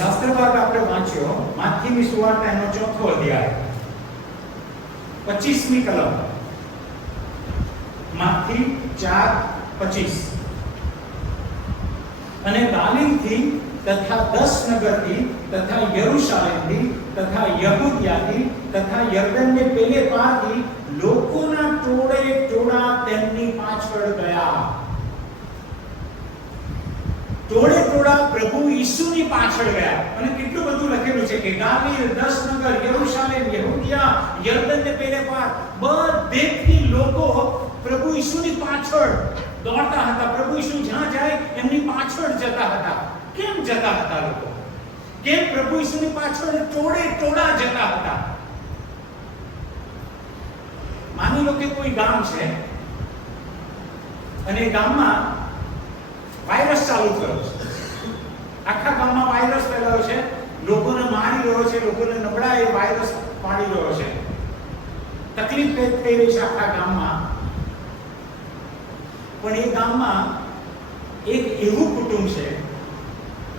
શાસ્ત્ર ભાગ આપણે વાંચ્યો માથીની સુવાર્તા એનો 4થો અધ્યાય 25મી કલમ, માથી 4:25, અને ગાલીલથી તથા 10 નગરથી તથા યરૂશાલેમથી તથા યહૂદિયાથી તથા યર્દનને પેલે પારથી લોકોના ટોળે ટોળા તેમની પાછળ ગયા. ટોળે ટોળા પ્રભુ ઈસુની પાછળ ગયા. અને કેટલું બધું લખેલું છે કે ગાલીલ, 10 નગર, યરૂશાલેમ, યહૂદિયા, યર્દનને પેલે પાર, બધેથી લોકો પ્રભુ ઈસુની પાછળ દોડતા હતા. પ્રભુ ઈસુ જ્યાં જાય એમની પાછળ જતા હતા. કેમ જતા હતા લોકો? કેમ પ્રભુ ઈસુની પાછળ ટોળે ટોળા જતા હતા? માની લો કે કોઈ ગામ છે અને ગામમાં વાયરસ ચાલુ થયો છે. આખા ગામમાં વાયરસ ફેલાયો છે, લોકોને મારી રહ્યો છે, લોકોને નબળા એ વાયરસ પાડી રહ્યો છે, તકલીફ થઈ રહી છે આખા ગામમાં. પણ એ ગામમાં એક એવું કુટુંબ છે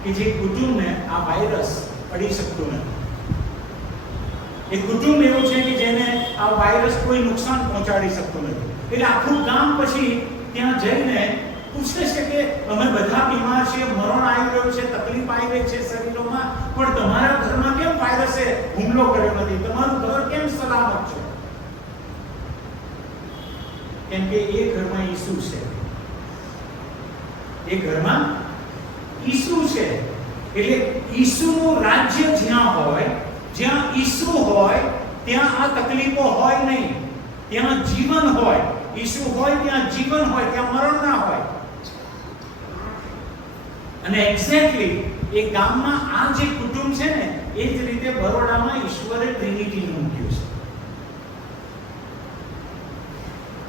કે જે કુટુંબને આ વાયરસ અડી શકતું નથી. એ કુટુંબ એવું છે કે જેને આ વાયરસ કોઈ નુકસાન પહોંચાડી શકતું નથી. એટલે આખું ગામ પછી ત્યાં જઈને પૂછે છે કે અમે બધા બીમાર છીએ, મરણ આવી રહ્યું છે, તકલીફ આવી રહી છે શરીરોમાં, પણ તમારા ઘરમાં કેમ વાયરસે હુમલો કર્યો નથી? તમારું ઘર કેમ સલામત છે? કેમ કે એ ઘરમાં ઈસુ છે. એ ઘરમાં ઈસુ છે. એટલે ઈસુનું રાજ્ય જ્યાં હોય, જ્યાં ઈસુ હોય ત્યાં આ તકલીફો હોય નહીં, ત્યાં જીવન હોય. ઈસુ હોય ત્યાં જીવન હોય, ત્યાં મરણ ના હોય. અને એક્ઝેક્ટલી એ ગામમાં આ જે કુટુંબ છે ને, એ જ રીતે બરોડામાં ઈશ્વરે ટ્રિનિટીનું મૂક્યું છે.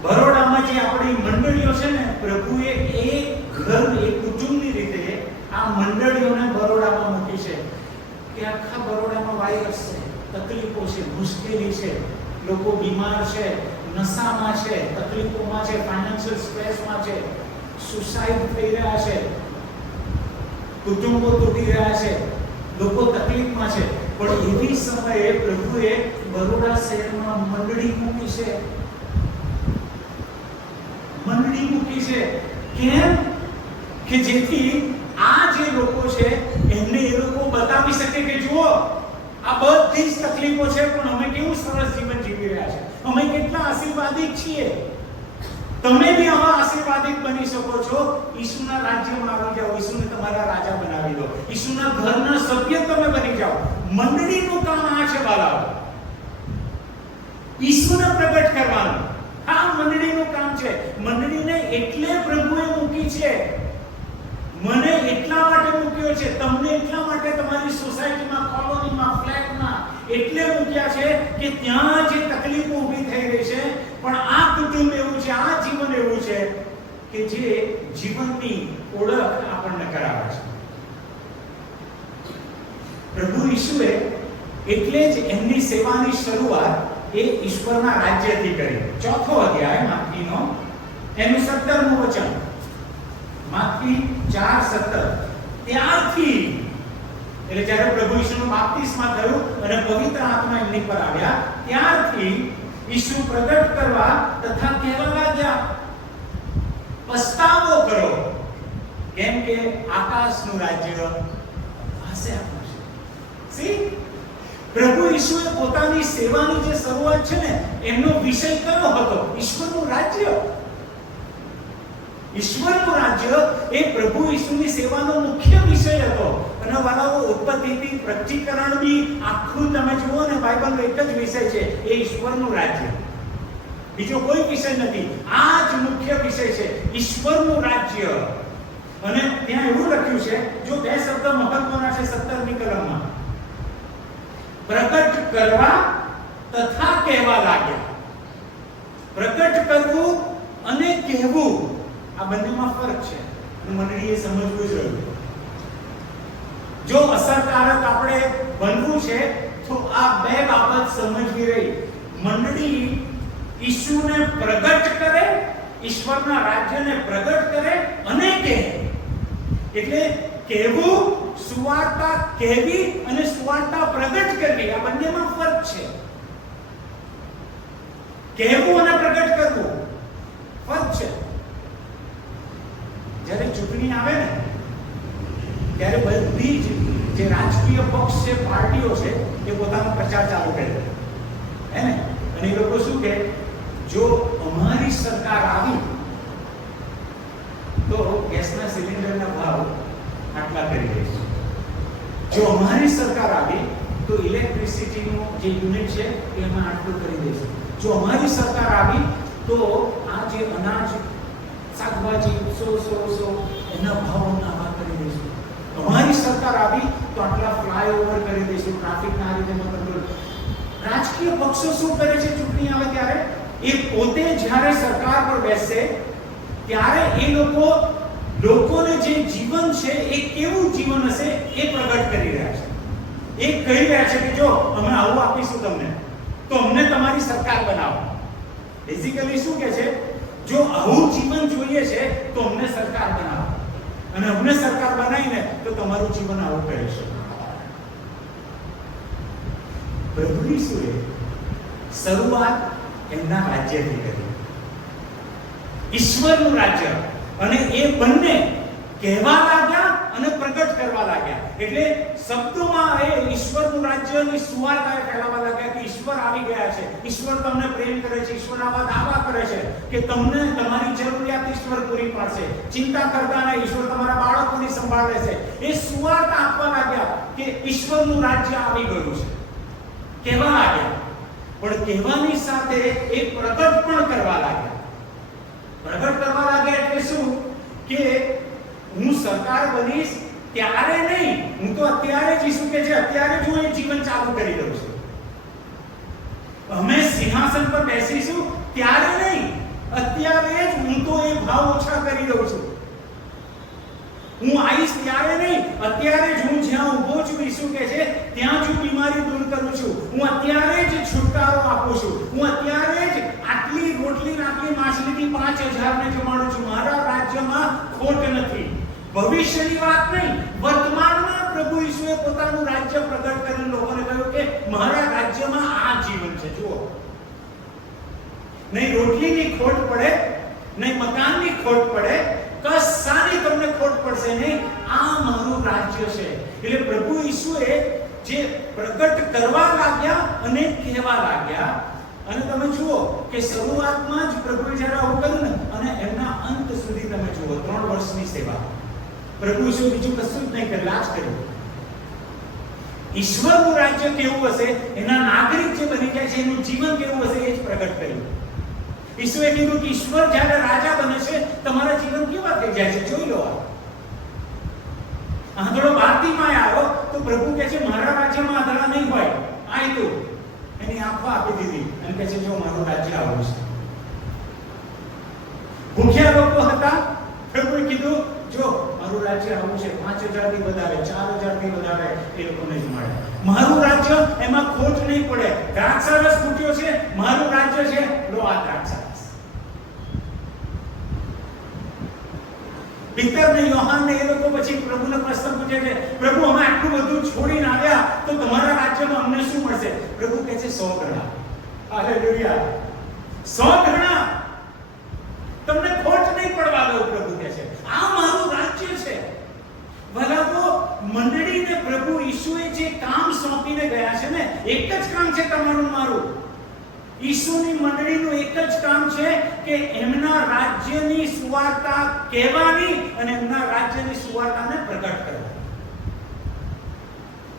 બરોડામાં જે આપણી મંડળીઓ છે ને, પ્રભુએ એક ઘર, એક કુટુંબની રીતે આ મંડળીઓને બરોડામાં મૂકી છે કે આખા બરોડામાં વાયરસ છે, તકલીફો છે, મુશ્કેલી છે, લોકો બીમાર છે, નશામાં છે, તકલીફોમાં છે, ફાઇનાન્શિયલ સ્ટ્રેસમાં છે, સુસાઇડ થઈ રહ્યા છે, કુટુંબો તૂટી રહ્યા છે, લોકો તકલીફમાં છે. પણ એવી સમયે પ્રભુએ બરોડા શહેરમાં મંડળી મૂકી છે. મંડળી મૂકી છે કેમ? કે જેથી આ જે લોકો છે એમને એ લોકો બતાવી શકે કે જુઓ, આ બધી જ તકલીફો છે, પણ અમે કેવું સરસ જીવન જીવી રહ્યા છે, અમે કેટલા આશીર્વાદિત છીએ. તમે બી આવા આશીર્વાદિત બની શકો છો. ઈસુના રાજ્યમાં આવી જાઓ, ઈસુને તમારા રાજા બનાવી દો, ઈસુના ઘરના સભ્ય તમે બની જાઓ. મંડળીનું કામ આ છે બાળકો, ઈસુને પ્રગટ કરવાનું. આ મંડળીનું કામ છે. મંડળીને એટલે પ્રભુએ મૂકી છે, મને એટલા માટે મૂક્યો છે, તમને એટલા માટે તમારી સોસાયટીમાં, કોલોનીમાં, ફ્લેટમાં એટલે મૂક્યા છે કે ત્યાં જે તકલીફો ઊભી થઈ રહી છે, પણ આ કુટુંબ એવું છે, આ જીવન એવું છે કે જે જીવનની ઓળખ આપણને કરાવે છે. પ્રભુ ઈસુએ એટલે જ એમની સેવાની શરૂઆત એ ઈશ્વરના રાજ્યથી કરી. 4થો અધ્યાય માથીનો એનું 17મું વચન, માથી 4:17. ત્યારથી, એટલે જ્યારે પ્રભુ ઈસુનું બાપ્તિસ્મા થયું અને પવિત્ર આત્મા એમની પર આવ્યા, ત્યારથી ઈસુ પ્રગટ કરવા તથા કહેવા લાગ્યા, પસ્તાવો કરો, કેમ કે આકાશનું રાજ્ય પાસે આવ્યું છે. સી, પ્રભુ ઈસુએ પોતાની સેવાની જે શરૂઆત છે ને, એમનો વિષય કયો હતો? ઈશ્વરનું રાજ્ય. ઈશ્વરનું રાજ્ય એ પ્રભુ ઈસુની સેવાનો મુખ્ય વિષય હતો. અને વાળાઓ, ઉત્પત્તિથી પ્રકટીકરણ બી આખું તમે જુઓ ને, બાઇબલનો એક જ વિષય છે, એ ઈશ્વરનું રાજ્ય. બીજો કોઈ વિષય નથી. આ જ મુખ્ય વિષય છે, ઈશ્વરનું રાજ્ય. અને ત્યાં એવું લખ્યું છે, જો બે શબ્દ મહત્વના છે 17મી કલમમાં, પ્રગટ કરવા તથા કહેવા લાગ્યા. પ્રગટ કરવું અને કહેવું, આ બંનેમાં ફરક છે. મંડળીએ સમજવું જ રહ્યું. જો અસરકારક આપણે બનવું છે તો આ બે બાબત સમજવી રહી. મંડળી ઈસુને પ્રગટ કરે, ઈશ્વરના રાજ્યને પ્રગટ કરે અને કહે. એટલે કહેવું સુવાર્તા કહેવી અને સુવાર્તા પ્રગટ કરવી આ બંનેમાં ફરક છે. કહેવું અને પ્રગટ કરવું ફરક છે. જ્યારે ચૂંટણી આવે ને ત્યારે બધી જ જે રાજકીય પક્ષ છે, પાર્ટીઓ છે, એ પોતાનો પ્રચાર ચાલુ કરે હે ને. અને એ લોકો શું કહે, જો અમારી સરકાર આવી તો ગેસના સિલિન્ડરના ભાવ આટલા કરી દઈશું. જો અમારી સરકાર આવી તો ઇલેક્ટ્રિસિટીનું જે યુનિટ છે એમાં આટલું કરી દઈશું. જો અમારી સરકાર આવી તો આ જે અનાજ, શાકભાજી, એના ભાવોના આવા કરી દઈશું. અમારી સરકાર આવી તો આટલા ફ્લાયઓવર કરી દઈશું, ટ્રાફિકના આ રીતે કંટ્રોલ. રાજકીય પક્ષો શું કરે છે ચૂંટણી આવે ત્યારે? એ પોતે જ્યારે સરકાર પર બેસે ત્યારે એ લોકોને જે જીવન છે એ કેવું જીવન હશે એ પ્રગટ કરી રહ્યા છે. એ કહી રહ્યા છે કે જો અમે આવું આપીશું તમને તો અમને તમારી સરકાર બનાવો. બેઝિકલી શું કહે છે, જો આવું જીવન જોઈએ છે તો અમને સરકાર બનાવો અને અમને સરકાર બનાવીને તો તમારું જીવન આવું કરીશું. પ્રભુ ઈસુએ શરૂઆત એમના રાજ્યથી કરી. ઈશ્વરનું રાજ્ય અને એ બંને કહેવા લાગ્યા અને પ્રગટ કરવા લાગ્યા. એટલે શબ્દોમાં એ ઈશ્વરનું રાજ્યની સુવાર્તા ફેલાવવા લાગ્યા કે ઈશ્વર આવી ગયા છે, ઈશ્વર તમને પ્રેમ કરે છે, ઈશ્વર આવા દાવા કરે છે કે તમને તમારી જરૂરિયાત ઈશ્વર પૂરી પાડશે, ચિંતા કરતા નહીં, ઈશ્વર તમારા બાળકોની સંભાળ લેશે. એ સુવાર્તા આપવા લાગ્યા કે ઈશ્વરનું રાજ્ય આવી ગયું છે. કહેવા લાગ્યા, પણ કહેવાની સાથે એ પ્રગટ પણ કરવા લાગ્યા. પ્રગટ કરવા લાગ્યા એટલે શું કે હું સરકાર બનીશ ત્યારે નહીં, હું તો અત્યારે જ ઈસુ કે છે અત્યારે જ હું એ જીવન ચાલુ કરી દઉં છું. અમે સિંહાસન પર બેસીશું ત્યારે નહીં, અત્યારે જ હું તો એ ભાવ ઓછા કરી દઉં છું. હું આવીશ ત્યારે નહીં, અત્યારે જ હું જ્યાં ઊભો છું ઈસુ કે છે ત્યાં જ હું બીમારી દૂર કરું છું. હું અત્યારે જ છુટકારો આપું છું. હું અત્યારે જ આટલી રોટલી આટલી માછલીથી 5000 ને જમાડું છું. મારા રાજ્યમાં ખોટ નથી. ભવિષ્યની વાત નહીં, વર્તમાનમાં પ્રભુ ઈસુએ પોતાનું રાજ્ય પ્રગટ કરીને લોકોને કહ્યું કે મારા રાજ્યમાં આ જીવન છે. જુઓ, નહીં રોટલીની ખોટ પડે, નહીં મકાનની ખોટ પડે, કશાની તમને ખોટ પડશે નહીં. આ મારું રાજ્ય છે. એટલે પ્રભુ ઈસુએ જે પ્રગટ કરવા લાગ્યા અને કહેવા લાગ્યા. અને તમે જુઓ કે શરૂઆતમાં જ પ્રભુએ જ્યારે આવું કર્યું ને અને એમના અંત સુધી તમે જુઓ 3 વર્ષની સેવા પ્રભુ ઈસુ બીજું કશું જ નહીં કર્યું, આ જ કર્યું. ઈશ્વરનું રાજ્ય કેવું હશે, એના નાગરિક જે બની જાય છે એનું જીવન કેવું હશે એ જ પ્રગટ કર્યું. ઈસુએ કીધું કે ઈશ્વર જ્યારે રાજા બને છે તમારા જીવન કેવા થઈ જાય છે જોઈ લો. આંધળો બારતીમાં આવ્યો તો પ્રભુ કહે છે મારા રાજ્યમાં આંધળા નહીં હોય. આ તો એની આંખો આપી દીધી અને કહે છે જો મારું રાજ્ય આવું છે. ભૂખ્યા લોકો હતા, પ્રભુએ કીધું જો મારું રાજ્ય આવું છે, 5000 થી વધારે 4000 થી વધારે એ લોકોને જ મળે. મારું રાજ્ય એમાં ખોટ નહીં પડે. દ્રાક્ષારસ ફૂટ્યો છે, મારું રાજ્ય છે, લો આ દ્રાક્ષારસ. પિતર ને યોહાન ને એ લોકો પછી પ્રભુને પ્રશ્ન પૂછે છે પ્રભુ અમે આટલું બધું છોડીને આવ્યા તો તમારા રાજ્યમાં અમને શું મળશે? પ્રભુ કહે છે 100 ગણા. હાલેલુયા, 100 ગણા તમને ખોટ નહીં પડવા દો. પ્રભુ કહે છે આ મારું રાજ્ય છે. ભલાકો મંડળીને પ્રભુ ઈસુએ જે કામ સોંપીને ગયા છે ને, એક જ કામ છે તમારું મારું. ઈસુની મંડળીનું એક જ કામ છે કે એમના રાજ્યની સુવાર્તા કહેવાની અને એમના રાજ્યની સુવાર્તાને પ્રગટ કરવાની.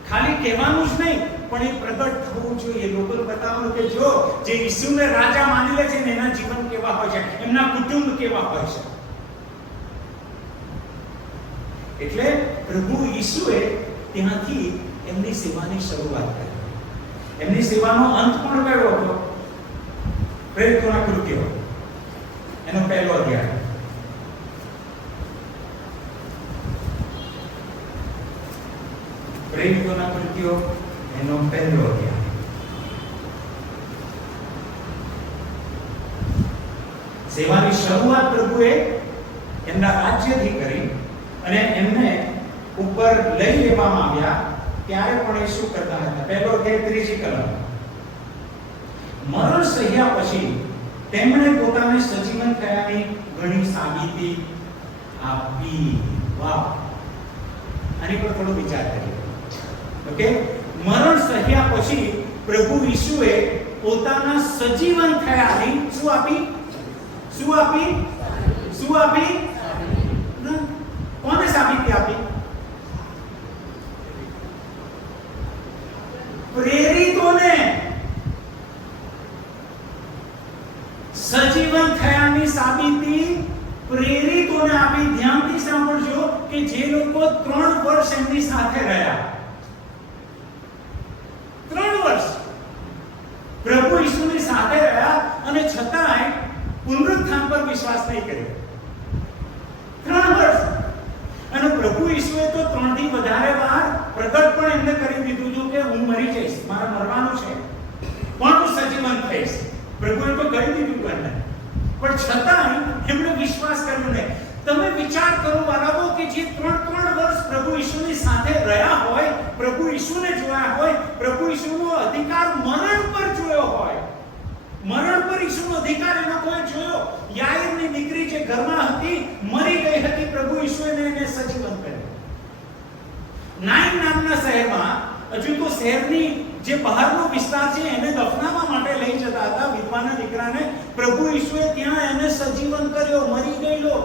ખાલી કહેવાનું જ નહીં પણ એ પ્રગટ થવું જોઈએ. લોકોને બતાવવાનું કે જો જે ઈસુને રાજા માની લે છે ને એના જીવન કેવા હોય છે, એમના કુટુંબ કેવા હોય છે. એટલે પ્રભુ ઈસુએ ત્યાંથી એમની સેવાની શરૂઆત કરી. એમની સેવાનો અંત પણ કયો હતો? પ્રેરિતોના કૃત્યો એનો 1લો અધ્યાય. પ્રેરિતોના કૃત્યો એનો 1લો અધ્યાય. સેવાની શરૂઆત પ્રભુએ એમના રાજ્યથી કરી અને એમને ઉપર લઈ લેવામાં આવ્યા ત્યારે પણ એ શું કરતા હતા? પહેલો અધ્યાય 3જી કલમ. મરણ સહ્યા પછી તેમણે પોતાને સજીવન થયાની ઘણી સાબિતી આપી. વાહ, આની પર થોડો વિચાર કરીએ. ઓકે, મરણ સહ્યા પછી પ્રભુ ઈસુએ પોતાના સજીવન થયાની શું આપી? શું આપી? શું આપી? કોને સાબિતી આપી? પ્રેરિતોને. સજીવન થયાની સાબિતી પ્રેરિતોને આપી. ધ્યાનથી સાંભળજો કે જે લોકો 3 વર્ષ એમની સાથે રહ્યા, 3 વર્ષ પ્રભુ ઈસુની સાથે રહ્યા અને છતાંય પુનરુત્થાન પર વિશ્વાસ નહીં કર્યો. 3 વર્ષ. અને પ્રભુ ઈસુએ તો 3 થી વધારે વાર પ્રગટ પણ એમને કરી દીધું હતું કે હું મરી જઈશ, મારે મરવાનું છે, પણ હું સજીવન થઈશ. પ્રભુએ તો કહી દીધું એમને, પણ છતાંય એમણે વિશ્વાસ કર્યો નહીં. તમે વિચાર કરો વાલાઓ કે જે 3 વર્ષ પ્રભુ ઈસુની સાથે રહ્યા હોય, પ્રભુ ઈસુને જોયા હોય, પ્રભુ ઈસુનો અધિકાર મરણ પર જોયો હોય, મરણ પર ઈસુનો અધિકાર એ લોકોએ જોયો. યાઈરની દીકરી જે ઘરમાં હતી મરી ગઈ હતી, પ્રભુ ઈસુએ એને સજીવન કર્યો. નાઈન નામના શહેરમાં, હજુ તો શહેરની જે બહારનો વિસ્તાર છે એને દફનાવવા માટે લઈ જતા હતા વિધવાના દીકરાને. પ્રભુ ઈસુએ ત્યાં એને સજીવન કર્યો. મરી ગયેલો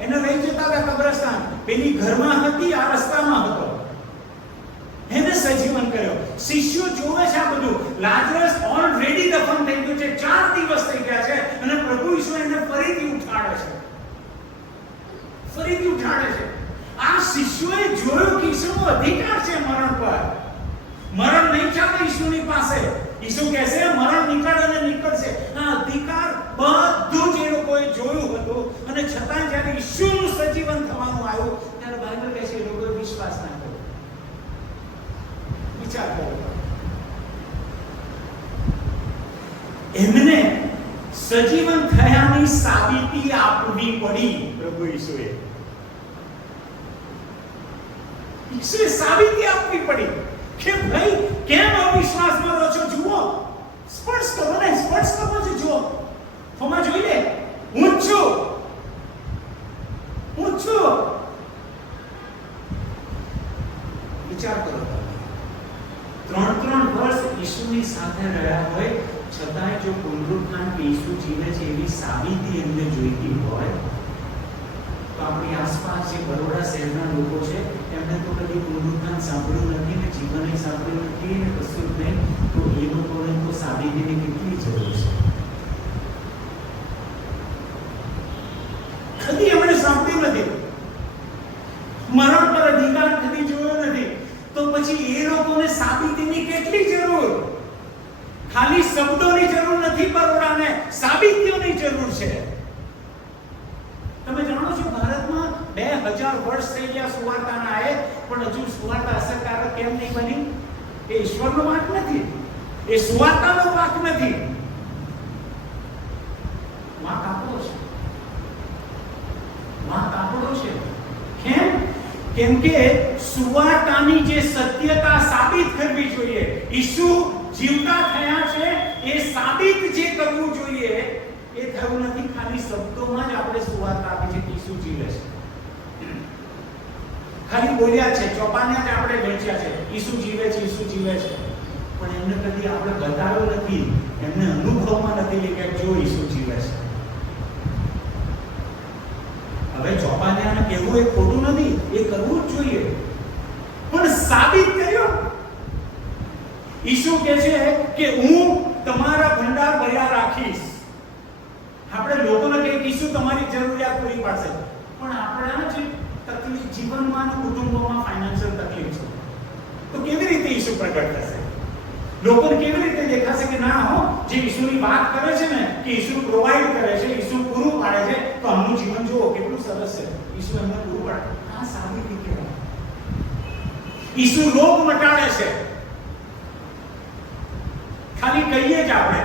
એને લઈ જતા હતા કબ્રસ્તાન. પેલી ઘરમાં હતી, આ રસ્તામાં હતો, એને સજીવન કર્યો. શિષ્યો જોવે છે આ બધું. લાજરસ ઓલરેડી દફન થઈ ગયું છે, 4 દિવસ થઈ ગયા છે, અને પ્રભુ ઈસુ એને ફરીથી ઉઠાડે છે, ફરીથી ઉઠાડે છે. આ શિષ્યોએ જોયું કે ઈસુનો અધિકાર છે મરણ પર. મરણ નહીં ચાલે ઈસુની પાસે. ઈસુ કહેશે મરણ નીકળ અને નીકળશે. આ અધિકાર બધું જ એ લોકોએ જોયું હતું, અને છતાં જ્યારે ઈસુનું સજીવન થવાનું આવ્યું ત્યારે બાઇબલ કહે છે એ લોકોએ વિશ્વાસ ના કર્યો. વિચાર કરો. એમને સજીવન થયાની સાબિતી આપવી પડી. પ્રભુ ઈસુએ સાબિતી આપવી પડી કે ભાઈ કેમ અવિશ્વાસમાં રહો છો? જુઓ, સ્પર્શ કરો ને, સ્પર્શ કરો છો. જુઓ, થોમા જોઈ લે, હું છું. વિચાર કરો, 3 વર્ષ ઈસુની સાથે રહ્યા હોય છતાંય જો પુનરુત્થાન કે ઈસુ જીવે છે એવી સાબિતી એમને જોઈતી હોય તો આપણી આસપાસ જે બરોડા શહેરના લોકો છે એમને તો કદી પુનરુત્થાન સાંભળ્યું નથી ને જીવન સાંભળ્યું નથી ને કશું જ નહીં, તો એ લોકોને તો સાબિતીની કેટલી જરૂર છે? કદી એમણે સાંભળ્યું નથી, મરણ પર અધિકાર કદી જોયો નથી, તો પછી એ લોકોને સાબિતીની કેટલી જરૂર? ખાલી શબ્દોની જરૂર નથી, બરોડાને સાબિતીઓની જરૂર છે. તમે જાણો છો ભારતમાં 2000 વર્ષ થઈ ગયા સુવાર્તાના આયે, પણ હજુ સુવાર્તા અસરકારક કેમ નહીં બની? એ ઈશ્વરનો વાંક નથી, એ સુવાર્તાનો વાંક નથી, વાંક આપણો છે. વાંક આપણો છે. કેમ? કેમ કે સુવાર્તાની જે સત્યતા સાબિત કરવી જોઈએ, ઈસુ જીવતા થયા છે એ સાબિત જે કરવું જોઈએ એ થયું નથી. ખાલી શબ્દોમાં જ આપણે સુવાર્તા આપી છે કે ઈસુ જીવે છે, ખાલી બોલ્યા છે, ચોપાન્યા જ આપણે વેચ્યા છે ઈસુ જીવે છે, ઈસુ જીવે છે, પણ એમને કદી આપણે બતાવ્યો નથી, એમને અનુભવમાં નથી લીધા જો ઈસુ જીવે છે. હવે ચોપાન્યાને કહેવું એ ખોટું નથી, એ કરવું જ જોઈએ, પણ સાબિત કર્યો. ઈસુ કહે છે કે હું તમારા ભંડાર ભર્યા રાખીશ. આપણે લોકોને કહીએ કે ઈસુ તમારી જરૂરિયાત પૂરી પાડશે, પણ આપણા જે તકલીફ જીવનમાં અને કુટુંબોમાં ફાઇનાન્શિયલ તકલીફ છે તો કેવી રીતે ઈસુ પ્રગટ થશે? લોકોને કેવી રીતે દેખાશે કે ના હો જે ઈસુની વાત કરે છે ને કે ઈસુ પ્રોવાઈડ કરે છે, ઈસુ પૂરું પાડે છે, તો આમનું જીવન જુઓ કેટલું સરસ છે, ઈસુ એમને પૂરું પાડે. આ સાબિતી કહેવાય. ઈસુ રોગ મટાડે છે, ખાલી કહીએ જ આપણે,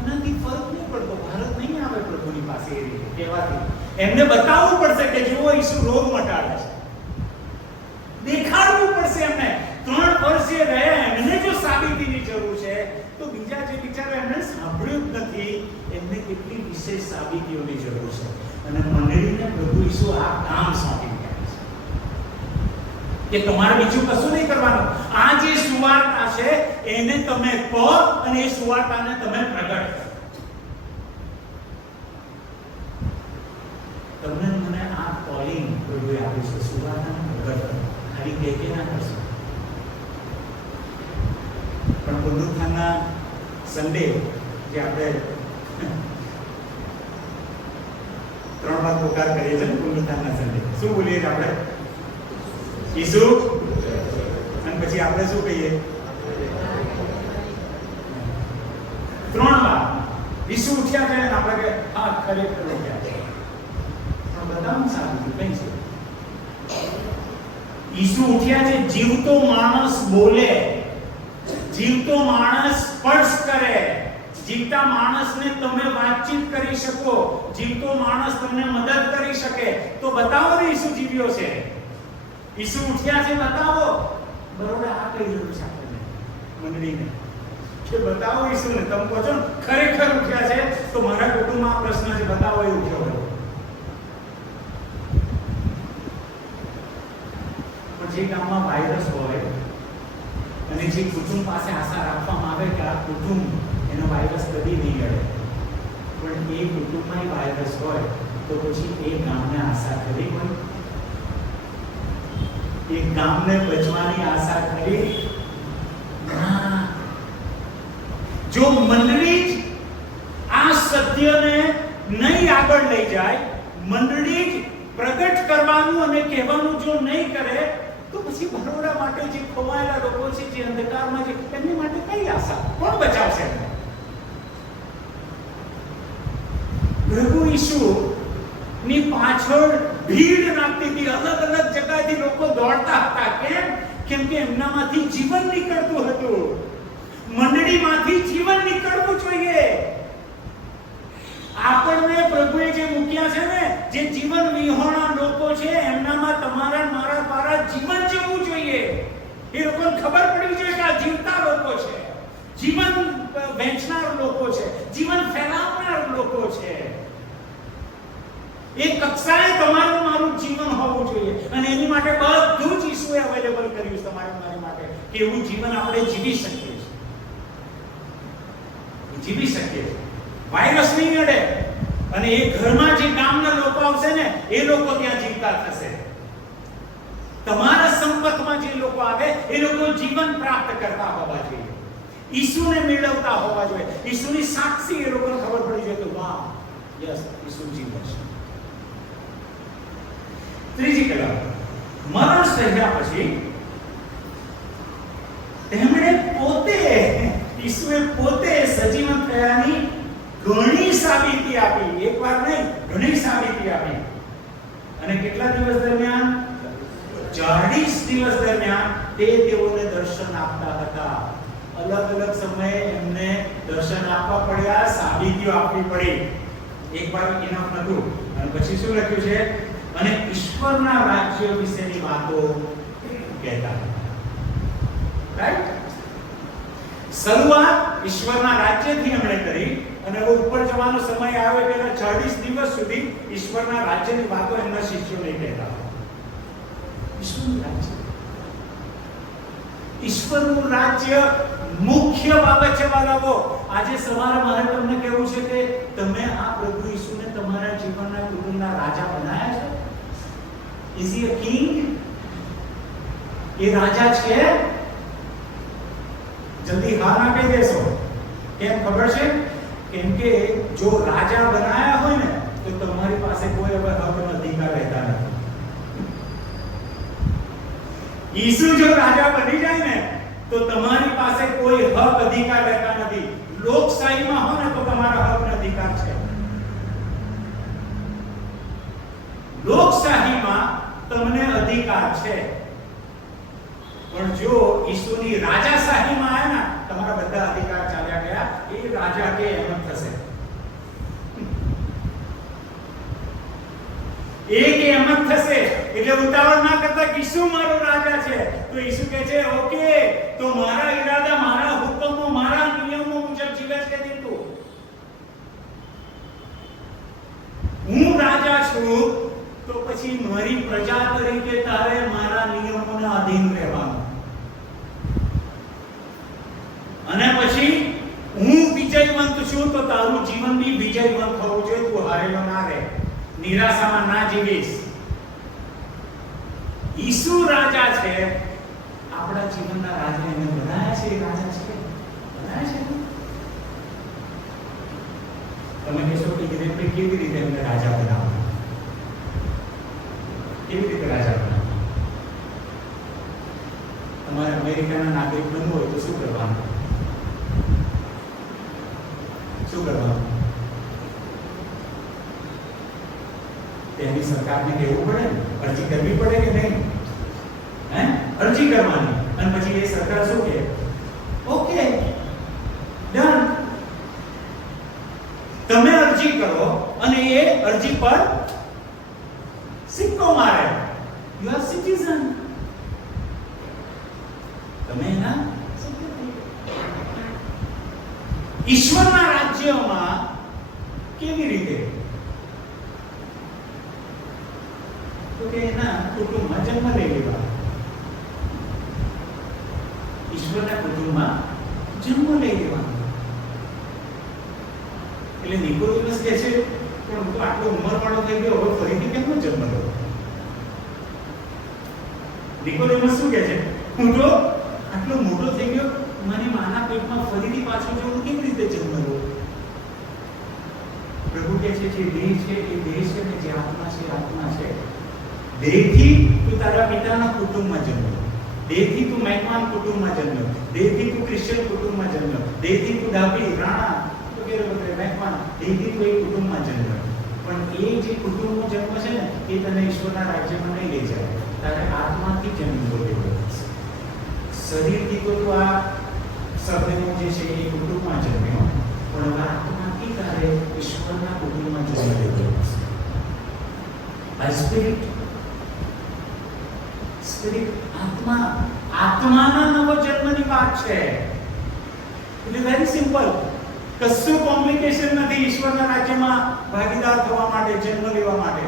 એનાથી ફરક નહીં પડતો. ભારત નહીં આવે પ્રભુની પાસે એ રીતે કહેવાથી. એમને બતાવવું પડશે કે જુઓ ઈસુ રોગ મટાડે છે. દેખાડવું પડશે એમને. 3 વર્ષ જે રહ્યા એમને જો સાબિતીની જરૂર છે, તો બીજા જે બિચારા એમને સાંભળ્યું જ નથી એમને કેટલી વિશેષ સાબિતીઓની જરૂર છે. અને મંડળીને પ્રભુ ઈસુ આ કામ સોંપી ગયા છે કે તમારે બીજું કશું નહીં કરવાનું. આ જે સુવાર્તા છે એને તમે કહો અને એ સુવાર્તાને તમે પ્રગટ કરો. તમને મને આ કોલિંગ પ્રભુએ આપ્યું છે, સુવાર્તાને પ્રગટ કરો. ખાલી કે ના કરશો. પણ પુનરુત્થાનના સન્ડે જે આપણે 3 વાર પોકાર કરીએ છીએ પુનરુત્થાનના સન્ડે, શું બોલીએ છીએ આપણે? ઈસુ. અને પછી આપણે શું કહીએ? 3 વાર ઈસુ ઉઠ્યા છે અને આપણે કે હા ખરેખર ઉઠ્યા છે. પણ બધાનું સારું કઈ છે? ઈસુ ઉઠ્યા છે. જીવતો માણસ બોલે, જીવતો માણસ સ્પર્શ કરે, જીવતા માણસને તમે વાતચીત કરી શકો, જીવતો માણસ તમને મદદ કરી શકે. તો બતાવો ને ઈસુ જીવ્યો છે, ઈસુ ઉઠ્યા છે, બતાવો. બરોબર, આ કઈ જરૂર છે આપણને મંડળીને કે બતાવો ઈસુને. તમે કહો છો ખરેખર ઉઠ્યા છે, તો મારા કુટુંબમાં આ પ્રશ્ન છે, બતાવો એ ઉઠ્યો હોય. પણ જે ગામમાં વાયરસ હોય અને જે કુટુંબ પાસે આશા રાખવામાં આવે કે આ કુટુંબ એનો વાયરસ કદી નહીં અડે, પણ એ કુટુંબમાં વાયરસ હોય તો પછી એ ગામને આશા કરી હોય, એ ગામને બચવાની આશા કરી ના. જો મંડળી જ આ સત્યને નહીં આગળ લઈ જાય, મંડળી જ પ્રગટ કરવાનું અને કહેવાનું જો નહીં કરે, તો પછી બરોડા માટે જે ખોવાયેલા લોકો છે, જે અંધકારમાં છે, એમની માટે કઈ આશા? કોણ બચાવશે એમને? પ્રભુ ઈસુ ની પાછળ ભીડ નાખતી હતી, અલગ અલગ જગ્યાએથી લોકો દોડતા હતા. કેમ કે એમનામાંથી જીવન નીકળતું હતું. મંડળીમાંથી જીવન નીકળવું જોઈએ. આપણને પ્રભુએ જે મૂક્યા છે ને, જે જીવન વિહોણા લોકો છે, એમનામાં તમારા મારા દ્વારા જીવન જીવવું જોઈએ. એ લોકોને ખબર પડવી જોઈએ કે આ જીવતા લોકો છે, જીવન વહેંચનાર લોકો છે, જીવન ફેલાવનાર લોકો છે. એક કક્ષાએ તમારું મારું જીવન હોવું જોઈએ. અને એની માટે બધું જ ઈસુએ અવેલેબલ કર્યું છે તમારે મારી માટે, કે એવું જીવન આપણે જીવી શકીએ છીએ. જીવી શકીએ છીએ. વાયરસ નહીં અડે. અને એ ઘરમાં જે ગામના લોકો આવશે ને, એ લોકો ત્યાં જીવતા થશે. તમારા સંપર્કમાં જે લોકો આવે એ લોકો જીવન પ્રાપ્ત કરતા હોવા જોઈએ, ઈસુને મેળવતા હોવા જોઈએ. ઈસુની સાક્ષી એ લોકોને ખબર પડી જોઈએ કે વાહ, યસ, ઈસુ જીવે છે. ત્રીજી કલાક મરણ સહ્યા પછી તેમણે પોતે, ઈસુએ પોતે સજીવન થયાની ઘણી સાબિતી આપી. એક વાર નહીં, ઘણી સાબિતી આપી. અને કેટલા દિવસ દરમિયાન? 40 દિવસ દરમિયાન તે તેઓને દર્શન આપતા હતા. અલગ અલગ સમયે એમને દર્શન આપવા પડ્યા, સાબિતીઓ આપવી પડી. એક વાર ઇનફ નતું. અને પછી શું લખ્યું છે? અને ઈશ્વરના રાજ્ય વિશેની વાતો કહેતા. રાઈટ? શરૂઆત ઈશ્વરના રાજ્યથી એમણે કરી, અને ઉપર જવાનો સમય આવે પહેલા 40 દિવસ સુધી ઈશ્વરના રાજ્યની વાતો એમના શિષ્યોને કહેતા. ઈશ્વરનું રાજ્ય, ઈશ્વરનું રાજ્ય મુખ્ય બાબત છે વાલાઓ. આજે સવારે મારે તમને કહેવું છે કે તમે આ પ્રભુ ઈસુને તમારા જીવનના કુટુંબના રાજા બનાવ્યા છે. Is he a king? એ રાજા છે? જલ્દી હા ના કહી દેશો. કેમ ખબર છે? કેમ કે જો રાજા બનાયા હોય ને, તો તમારી પાસે કોઈ હવે હક અધિકાર રહેતા નથી. ઈસુ જો રાજા બની જાય ને, તો તમારી પાસે કોઈ હક અધિકાર રહેતા નથી. લોકશાહીમાં હો ને તો તમારા હક અધિકાર છે. લોકશાહીમાં તમને અધિકાર છે. પણ જો ઈસુની રાજાશાહીમાં આવે ને, તમારા બધા અધિકાર ચાલ્યા ગયા. એ રાજા કે એમ થશે. એક એમ જ થશે. એટલે એટલે ઉતાવળ ના કરતા ઈસુ મારો રાજા છે. તો ઈસુ કહે છે ઓકે, તો મારા ઈરાદા, મારા હુકમો, મારા નિયમો મુજબ જીવે છે કે તું? હું રાજા છું, તો પછી મારી પ્રજા તરીકે તારે મારા નિયમોના અધીન રહેવાનું. અને પછી હું વિજયવંત છું, તો તારું જીવન બી વિજયવંત હોવું જોઈએ. તું હારેલો ના રહે, નિરાશામાં ના જીવીશ. ઈસુ રાજા છે, આપણા જીવનના રાજા. એને બનાવ્યા છે, રાજા છે, બનાવ્યા છે. તમે કહેશો કે કેવી રીતે એમને રાજા બનાવો? કેવી રીતે રાજા બનાવો? તમારે અમેરિકાના નાગરિક બનવું હોય તો શું કરવાનું? શું કરવાનું? તેની સરકારને કહેવું પડે ને, અરજી કરવી પડે કે નહીં? હે? અરજી કરવાની. અને પછી એ સરકાર શું કહે? Okay, done. તમે અરજી કરો અને એ અરજી પર સિક્કો મારે. You are citizen. તમે એના ઈશ્વરના રાજ્યમાં કેવી રીતે? તો કે એના કુટુંબમાં જન્મ લઈ લેવા. ઈશ્વરના કુટુંબમાં જન્મ લઈ લેવાનો. એટલે નિકોદેમસ કહે છે કે હું તો આટલો ઉંમરવાળો થઈ ગયો, હવે ફરીથી કેમ જન્મ લઉં? નિકોદેમસ શું કહે છે? હું તો આટલો મોટો થઈ ગયો, મને માના પેટમાં ફરીથી પાછો જવું, કેવી રીતે જન્મ લઉં? પ્રભુ કહે છે જે દેહ છે એ દેહ છે, ને જે આત્મા છે આત્મા છે. દેહથી તું તારા પિતાના કુટુંબમાં જન્મ્યો, દેહથી તું મહેમાન કુટુંબમાં જન્મ્યો, દેહથી તું ક્રિશ્ચિયન કુટુંબમાં જન્મ્યો, દેહથી તું ડાબી રાણા વગેરે વગેરે મહેમાન, દેહથી તું એક કુટુંબમાં જન્મ્યો. પણ એ જે કુટુંબનો જન્મ છે ને, એ તને ઈશ્વરના રાજ્યમાં નહીં લઈ જાય. તારે આત્માથી જન્મ લેવો પડશે. શરીરથી તો તું આ શબ્દનો જે છે એ કુટુંબમાં જન્મ્યો, પણ હવે આત્માથી તારે ઈશ્વરના કુટુંબમાં જન્મ લેવો પડશે. બાય સ્પિરિટ, સ્પિરિટ, આત્મા, આત્માના નવો જન્મની વાત છે. It is very simple. કશું કોમ્પ્લિકેશન નથી ઈશ્વરના રાજ્યમાં ભાગીદાર થવા માટે, જન્મ લેવા માટે.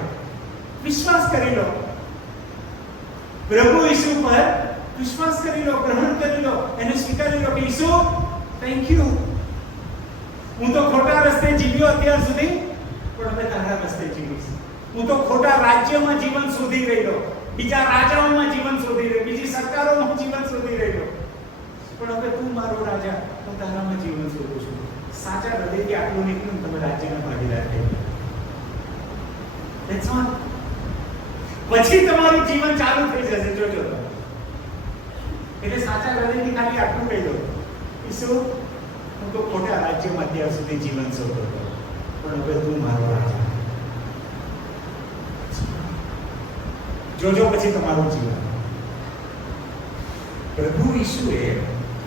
વિશ્વાસ કરી લો, પ્રભુ ઈસુ પર વિશ્વાસ કરી લો, ગ્રહણ કરી લો, એને સ્વીકારી લો કે ઈસુ થેન્ક યુ, હું તો ખોટા રસ્તે જીવ્યો અત્યાર સુધી, પણ હવે તારા રસ્તે જીવીશ. હું તો ખોટા રાજ્યમાં જીવન શોધી રહ્યો, બીજા રાજાઓમાં જીવન શોધી રહ્યો, બીજી સરકારોમાં જીવન શોધી રહ્યો, પણ હવે તું મારો રાજા, હું તારામાં જીવન શોધું છું. સાચા હૃદયથી આટલું નીકળ્યું, તમે રાજ્યના ભાગીદાર થઈ ગયા. That's all. પછી તમારું જીવન ચાલુ થઈ જશે, જોજો. એટલે સાચા હૃદયથી ખાલી આટલું કહી દો, ઈસુ હું તો ખોટા રાજ્યમાં અત્યાર સુધી જીવન શોધતો હતો, પણ હવે તું મારો રાજા. જોજો પછી તમારું જીવન. પ્રભુ ઈસુએ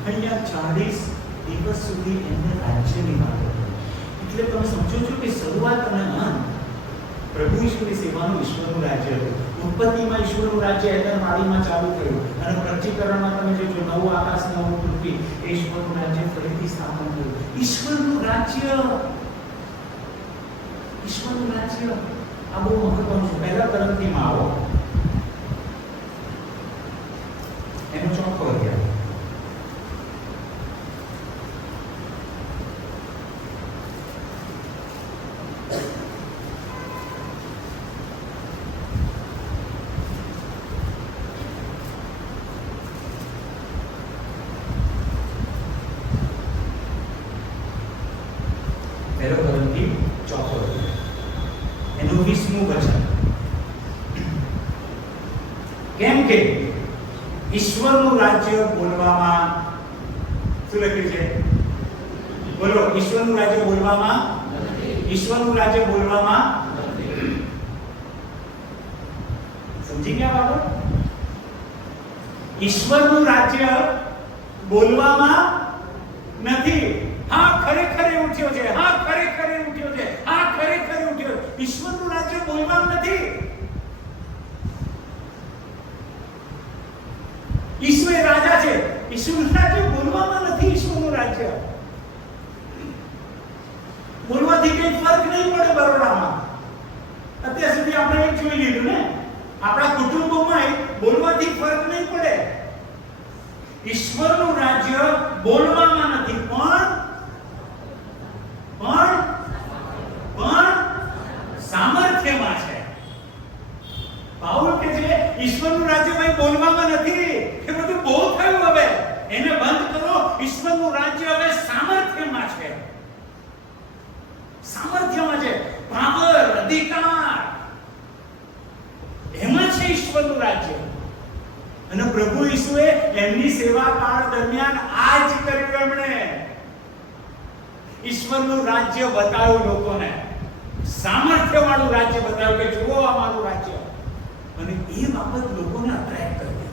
અહીંયા 40 દિવસ સુધી એમને રાજ્યની વાત કરી. એટલે તમે સમજો છો કે શરૂઆત અને અંત પ્રભુ ઈસુની સેવાનું ઈશ્વરનું રાજ્ય હતું. ઉત્પત્તિમાં ઈશ્વરનું રાજ્ય એદન વાડીમાં ચાલુ થયું, અને પ્રતિકરણમાં તમે જોજો નવું આકાશ નવું પૃથ્વી, એ ઈશ્વરનું રાજ્ય ફરીથી સ્થાપન થયું. ઈશ્વરનું રાજ્ય, ઈશ્વરનું રાજ્ય આ બહુ મહત્વનું છે. પહેલા તરફથીમાં આવો, એનો ચોખ્ખો અધ્યાય. કેમ કે ઈશ્વરનું રાજ્ય બોલવામાં શું લખ્યું છે? બોલો, ઈશ્વરનું રાજ્ય બોલવામાં, ઈશ્વરનું રાજ્ય બોલવામાં. સમજી ગયા બાબત? ઈશ્વરનું રાજ્ય બોલવામાં નથી. હા ખરેખર ઉઠ્યો છે, હા ખરેખર ઉઠ્યો છે, હા ખરેખર ઉઠ્યો. ઈશ્વરનું રાજ્ય બોલવામાં નથી. ઈસુ એ રાજા છે. ઈસુનું રાજ્ય બોલવામાં નથી. ઈસુનું રાજ્ય બોલવાથી કઈ ફરક નહીં પડે. બરોડામાં અત્યાર સુધી આપણે એક જોઈ લીધું ને, આપણા કુટુંબોમાં બોલવાથી ફરક નહીં પડે. ઈશ્વરનું રાજ્ય બોલવામાં નથી, પણ સામર્થ્યમાં છે. પાઉલ કે છે ઈશ્વરનું રાજ્ય ભાઈ બોલવામાં નથી. એ બધું બહુ થયું, હવે એને બંધ કરો. ઈશ્વરનું રાજ્ય હવે સામર્થ્યમાં છે. સામર્થ્યમાં છે. પાવર, અધિકાર, એમાં છે ઈશ્વરનું રાજ્ય. અને પ્રભુ ઈસુએ એમની સેવા કાળ દરમિયાન આ જ કર્યું. એમણે ઈશ્વરનું રાજ્ય બતાવ્યું લોકોને, સામર્થ્યવાળું રાજ્ય બતાવ્યું કે જુઓ અમારું રાજ્ય. અને એ બાબત લોકોને અટ્રેક્ટ કરી.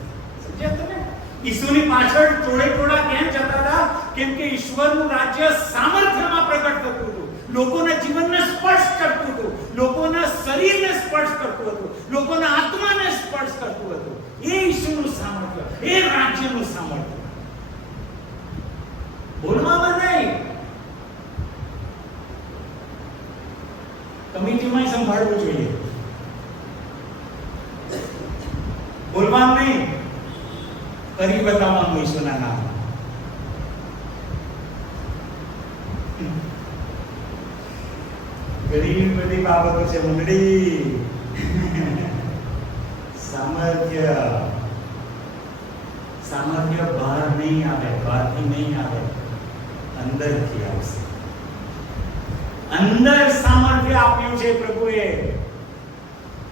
સમજ્યા તમે? ઈસુની પાછળ ટોળે-ટોળા કેમ જતા હતા? કેમ કે ઈશ્વરનું રાજ્ય સામર્થ્યમાં પ્રગટ થતું હતું, લોકોના જીવનને સ્પર્શ કરતું હતું, લોકોના શરીરને સ્પર્શ કરતું હતું, લોકોના આત્માને સ્પર્શ કરતું હતું. એ ઈસુનું સામર્થ્ય, એ રાજ્યનું સામર્થ્ય. બોલવામાં નહીં. કમિટીમાં સંભાળવું જોઈએ. બોલવાનું નહીં, કરી બતાવવાનું ઈસુના નામ. ઘણી બધી બાબતો છે મંડળી. સામર્થ્ય બહાર નહીં આવે, બહારથી નહીં આવે, અંદરથી આવશે. અંદર સામર્થ્ય આપ્યું છે પ્રભુએ,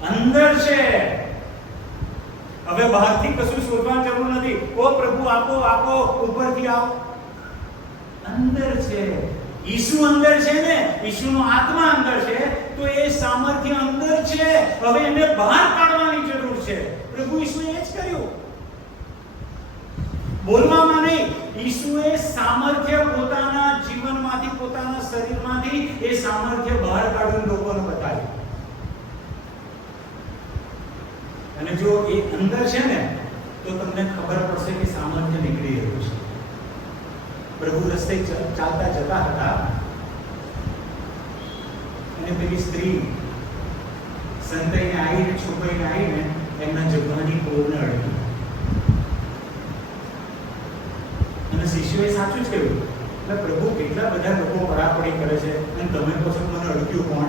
અંદર છે. હવે બહારથી કશું શોધવાની જરૂર નથી. ઓ પ્રભુ આપો આપો, ઉપરથી આવો. અંદર છે. ઈસુ અંદર છે ને, ઈસુનો આત્મા અંદર છે, તો એ સામર્થ્ય અંદર છે. હવે એને બહાર કાઢવાની જરૂર છે. પ્રભુ ઈસુએ એ જ કર્યું. બોલવામાં નહીં. ઈસુએ સામર્થ્ય પોતાના જીવનમાંથી, પોતાના શરીરમાંથી એ સામર્થ્ય બહાર કાઢીને લોકોને બતાવ્યું. અને જો એ અંદર છે ને, તો તમને ખબર પડશે કે સામર્થ્ય નીકળી રહ્યું છે. પ્રભુ રસ્તે ચાલતા જતા હતા અને પેલી સ્ત્રી સંતાઈને આવીને, છોકરીને આવીને એમના જબડાની કોરને અડકી. અને શિષ્યોએ સાચું જ કહ્યું, એટલે પ્રભુ કેટલા બધા લોકો પરાપડી કરે છે અને તમે કહો છો મને અડક્યું કોણ?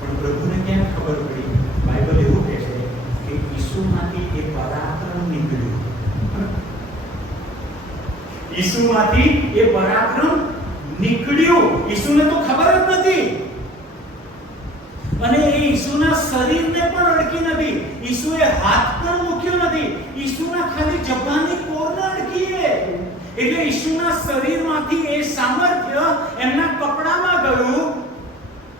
પણ પ્રભુને કેમ ખબર પડી? બાઇબલ એવું કહે છે કે ઈસુમાંથી એ પરાક્રમ નીકળ્યું. ઈસુમાંથી એ પરાક્રમ નીકળ્યું. ઈસુને તો ખબર જ નથી. અને એ ઈસુના શરીરને પણ અડકી નથી. ઈસુએ હાથ પણ મૂક્યો નથી. ઈસુના ખાલી જબાની કોરને અડકી. એટલે ઈસુના શરીરમાંથી એ સામર્થ્ય એમના કપડામાં ગયું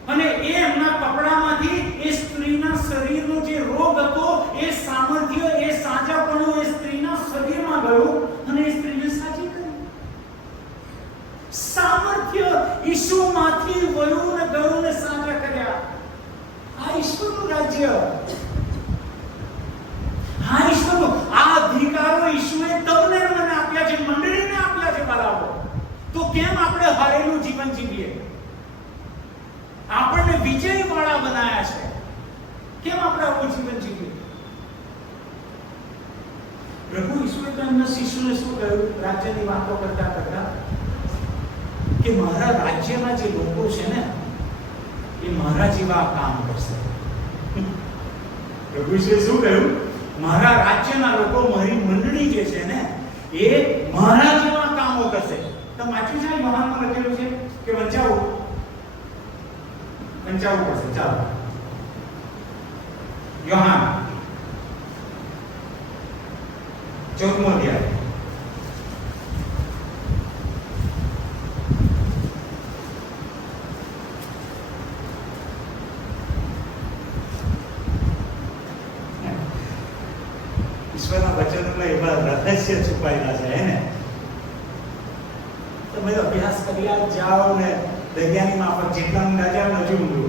અને એ એમના કપડામાંથી એ સ્ત્રીના શરીરનો જે રોગ હતો એ સામર્થ્ય, એ સાજાપણું એ સ્ત્રીના શરીરમાં ગયું અને એ સ્ત્રીને સાજી કરી. સામર્થ્ય ઈસુમાંથી વયું ને ગયું ને સાજા કર્યા. આ ઈશ્વરનું રાજ્ય. આ ઈશ્વરનો આ અધિકારો ઈશ્વરે તમને મને આપ્યા છે, મંડળીને આપ્યા છે. બરાબર. તો કેમ આપણે હારેલું જીવન જીવીએ? આપણને વિજયવાળા બનાયા છે. કેમ આપણે આવું જીવન જીવીએ? પ્રભુ ઈશ્વરે તો એમના શિષ્યોને શું કહ્યું રાજ્યની વાતો કરતા કરતા? કે મારા રાજ્યના જે લોકો છે ને એ મારા જેવા કામ કરશે. પ્રભુ ઈશ્વરે શું કહ્યું? મારા રાજ્યના લોકો, મારી મંડળી જે છે ને એ મારા જેવા કામો કરશે. તો વાંચ્યું છે મહાનમાં લખેલું છે કે વંચાવું પડશે. ચાલો યોહાન 14મો અધ્યાય. ઈશ્વરના વચનોમાં એવા રહસ્ય છુપાયેલા છે ને. તમે અભ્યાસ કરી જાઓ ને દરિયાની માફક જેટલા ઊંડા જાઓ હજુ ઊંડું.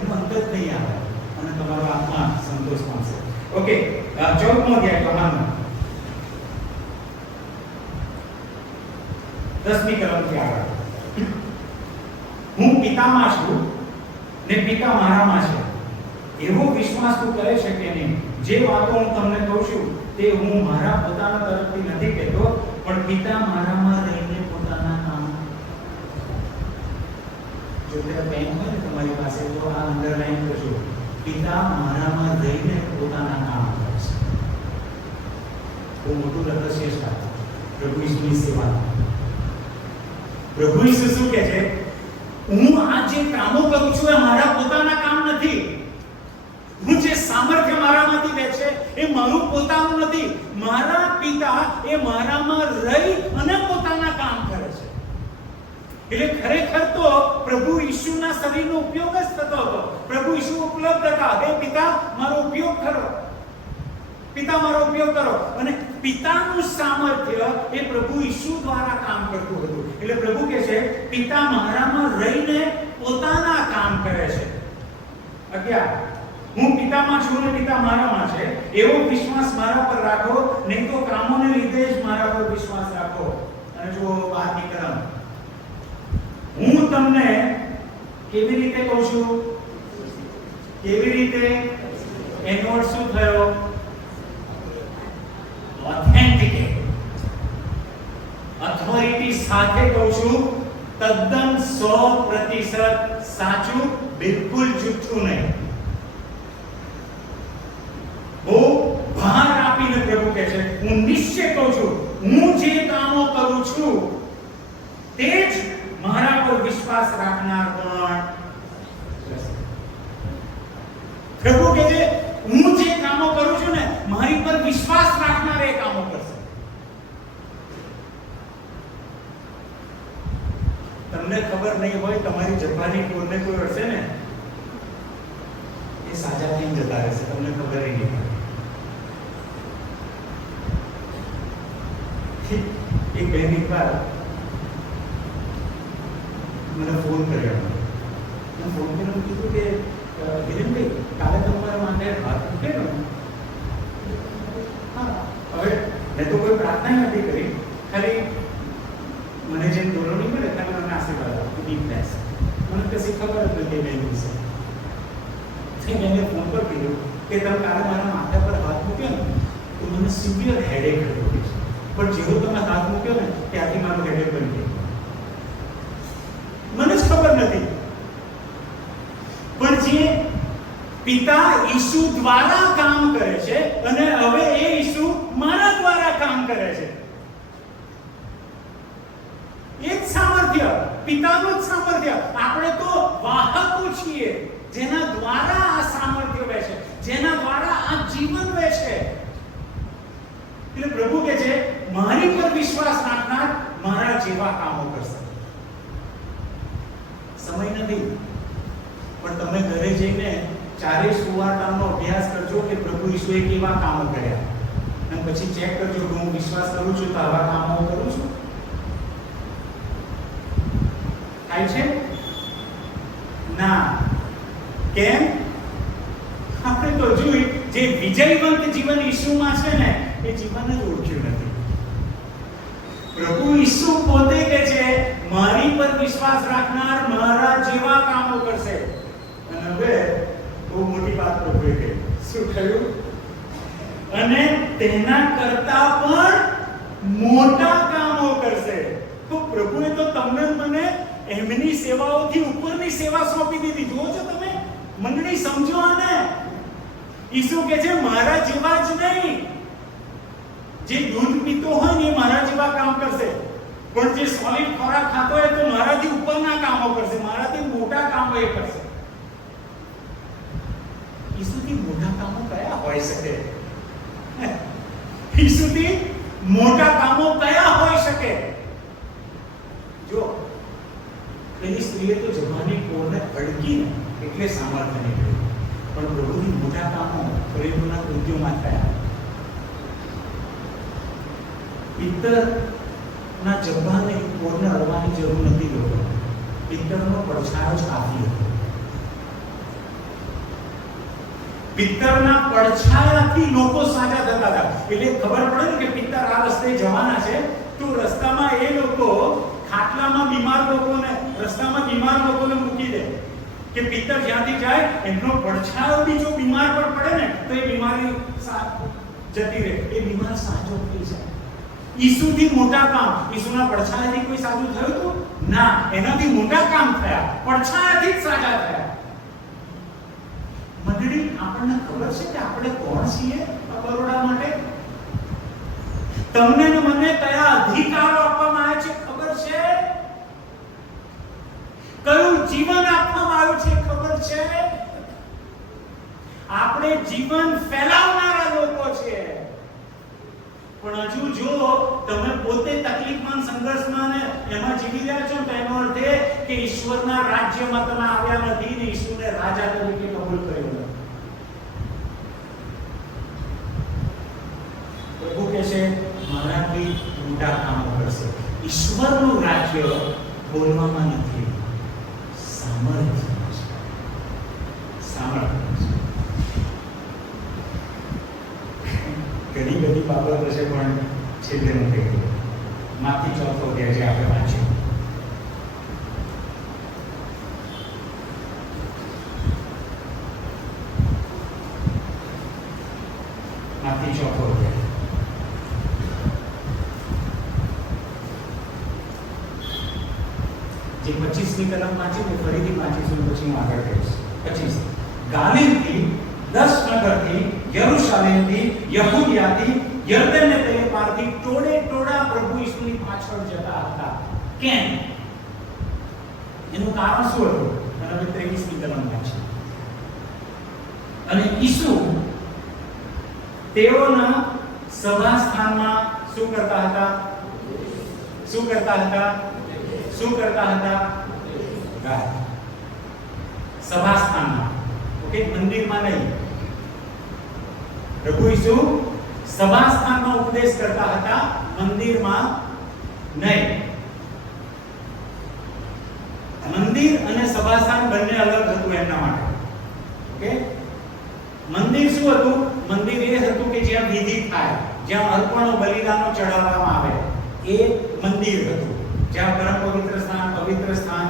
એનો અંત જ નહીં આવે અને તમારો આત્મા સંતોષ પામશે. ઓકે, 14મો અધ્યાય યોહાનનો 10મી કલમથી આગળ. હું પિતામાં છું ને પિતા મારામાં છે, એવો વિશ્વાસ તું કરે છે કે નહીં? જે વાતો હું તમને કહું છું તે હું મારા પોતાના તરફથી નથી કહેતો, પણ પિતા મારામાં રહીને પોતાના કામ. જો તે પેન હોય ને તમારી પાસે તો આ અંડરલાઈન કરજો, પિતા મારામાં રહીને પોતાના કામ કરે છે. બહુ મોટું રહસ્ય છે પ્રભુ ઈસુની સેવા. પ્રભુ ઈસુ શું કહે છે? હું આ જે કામો કરું છું એ મારા પોતાના કામ નથી. હું જે સામર્થ્ય મારામાંથી દે છે એ મારું પોતાનું નથી. મારા પિતા એ મારામાં રહી અને પોતાના કામ કરે છે. એટલે ખરેખર તો પ્રભુ ઈસુના શરીરનો ઉપયોગ જ થતો હતો. પ્રભુ ઈસુ ઉપલબ્ધ હતા. હે પિતા, મારો ઉપયોગ કરો. પિતા, મારો ઉપયોગ કરો. અને પિતાનું સામર્થ્ય એ પ્રભુ ઈસુ દ્વારા કામ કરતું હતું. એટલે પ્રભુ કહે છે પિતા મારામાં રહીને પોતાના કામ કરે છે. 11, હું પિતામાં છું અને પિતા મારામાં છે, એવો વિશ્વાસ મારા પર રાખો, નહીં તો કામોને લીધે જ મારા પર વિશ્વાસ રાખો. અને જો 12મી કલમ, હું તમને કેવી રીતે કહું છું? કેવી રીતે? એનો અર્થ શું થયો? ઓથેન્ટિકેટ, ઓથોરિટી સાથે કહું છું, તદ્દન 100% સાચું, બિલકુલ જૂઠું નહીં. બહુ ભાર આપીને પ્રભુ કહે છે હું નિશ્ચય કહું છું, હું જે કામો કરું છું તે જ મારા પર વિશ્વાસ રાખનાર પણ. પ્રભુ કહે છે હું જે કામો કરું છું ને, મારી પર વિશ્વાસ રાખનાર એ કામો કરશે. તમને ખબર નહીં હોય, તમારી જબાની કોઈને કોઈ હશે ને એ સાજા થઈને જતા રહેશે, તમને ખબર નહીં પડે. એક બેન એકવાર મને ફોન કર્યો. હું ફોન કરીને કીધું કે હિરેનભાઈ, કાલે તમારા માટે હાથ મૂકેલો. હા, હવે મેં તો કોઈ પ્રાર્થના નથી કરી, ખાલી મને જેમ દોરો નહીં મળે ખાલી મને આશીર્વાદ આપો, ડીપ બેસ. મને કશી ખબર જ નથી બેન વિશે. મેં ફોન પર કીધું કે તમે કાલે મારા માથા પર હાથ મૂક્યો ને તો મને સિવિયર હેડેક થયો છે, પણ જેવો તમે હાથ મૂક્યો ને ત્યાંથી મારો હેડેક બની ગયો. મને જ ખબર નથી, પણ જે પિતા ઈસુ દ્વારા કામ કરે છે અને હવે એ ઈસુ મારા દ્વારા કામ કરે છે. એ જ સામર્થ્ય, પિતાનું જ સામર્થ્ય. આપણે તો વાહકો છીએ જેના દ્વારા આ સામર્થ્ય વહેશે, જેના દ્વારા આ જીવન વહેશે. એટલે પ્રભુ કહે છે મારી પર વિશ્વાસ રાખનાર મારા જેવા કામો કરશે. સમય નથી, પણ તમે ઘરે જઈને ચારે સુવાર્તાનો અભ્યાસ કરજો કે પ્રભુ ઈસુએ કેવા કામો કર્યા, અને પછી ચેક કરજો કે હું વિશ્વાસ કરું છું તો આવા કામો કરું છું. થાય છે ના? કેમ? આપણે તો જોઈ જે વિજયવંત જીવન ઈસુમાં છે ને એ જીવન જ ઓળખ્યું નથી. પ્રભુ ઈસુ પોતે કહે છે મારી પર વિશ્વાસ રાખનાર મારા જેવા કામો કરશે. અને હવે બહુ મોટી વાત પ્રભુએ કહી. શું કહ્યું? અને તેના કરતા પણ મોટા કામો કરશે. તો પ્રભુએ તો તમને મને એમની સેવાઓથી ઉપરની સેવા સોંપી દીધી. જુઓ છો તમે મંડળી, સમજો આને. ઈસુ કહે છે મારા જેવા જ નહીં, જે દૂધ પીતો હોય ને એ મારા જેવા કામ કરશે, પણ જે સોલિડ ખોરાક ખાતો હોય તો મારાથી ઉપરના કામો કરશે, મારાથી મોટા કામો એ કરશે. ઈસુથી મોટા કામો કયા હોઈ શકે? ઈસુથી મોટા કામો કયા હોઈ શકે? જો એની સ્ત્રીએ તો જવાની કોરને અડકીને એટલે સામર્થ્ય નીકળ્યું, પણ પ્રભુની મોટા કામો પ્રેમના કૃત્યોમાં થયા. પિત્તરના જબ્બાને કોરને અડવાની જરૂર નથી. લોકો પિત્તરનો પડછાયો જ કાફી હતો. પિત્તરના પડછાયાથી લોકો સાજા થતા હતા. એટલે ખબર પડે ને કે પિત્તર આ રસ્તે જવાના છે, તો રસ્તામાં એ લોકો ખાટલામાં બીમાર લોકોને મૂકી દે કે પિત્તર જ્યાંથી જાય એમનો પડછાયો બી જો બીમાર પર પડે ને તો એ બીમારી જતી રહે, એ બીમાર સાજો થઈ જાય. ઈસુથી મોટા કામ, ઈસુના પડછાયાથી કોઈ સાજું થયું હતું? ના, એનાથી મોટા કામ થયા, પડછાયાથી જ સાજા થયા. મંડળી, આપણને ખબર છે કે આપણે કોણ છીએ બરોડા માટે? તમને ને મને કયા અધિકારો આપવામાં આવ્યા છે ખબર છે? કયું જીવન આપવામાં આવ્યું છે ખબર છે? આપણે જીવન ફેલાવનારા લોકો છે. પણ હજુ જો તમે પોતે તકલીફમાં, સંઘર્ષમાં ને એમાં જીવી રહ્યા છો તો એનો અર્થ એ કે ઈશ્વરના રાજ્યમાં તમે આવ્યા નથી ને ઈશ્વરને રાજા તરીકે કબૂલ કર્યો નથી. પ્રભુ કહે છે મારાથી મોટા કામો કરશે. ઈશ્વરનું રાજ્ય બોલવામાં નથી, સામર્થ્યમાં છે. ઘણી બધી બાબતો છે પણ છેલ્લે હું કહી દઉં. માથી 4 અધ્યાય જે આપણે વાંચ્યું, માથી 4 અધ્યાય જે 25ની કલમ વાંચી ને ફરીથી વાંચીશું, પછી હું આગળ કહીશ. 25 ગાલિલથી 10 નગરથી, યરુશલેમથી, યહૂદિયાથી, યર્દનને તે પારથી ટોળે ટોળા પ્રભુ ઈસુની પાછળ જતા હતા. કેમ? એનું કારણ શું હતું? અને 23ની કલમ વાંચી. અને ઈસુ તેઓના સભા સ્થાનમાં શું કરતા હતા? સભા સ્થાનમાં, ઓકે, મંદિરમાં નહીં. પ્રભુ ઈસુ સભા સ્થાનમાં ઉપદેશ કરતા હતા, મંદિરમાં નહીં. મંદિર અને સભા સ્થાન બંને અલગ હતું એમના માટે. ઓકે, મંદિર શું હતું? મંદિર એ હતું કે જ્યાં વિધિ થાય, જ્યાં અર્પણો બલિદાનો ચડાવવામાં આવે, એ મંદિર હતું. જ્યાં પરમ પવિત્ર સ્થાન, પવિત્ર સ્થાન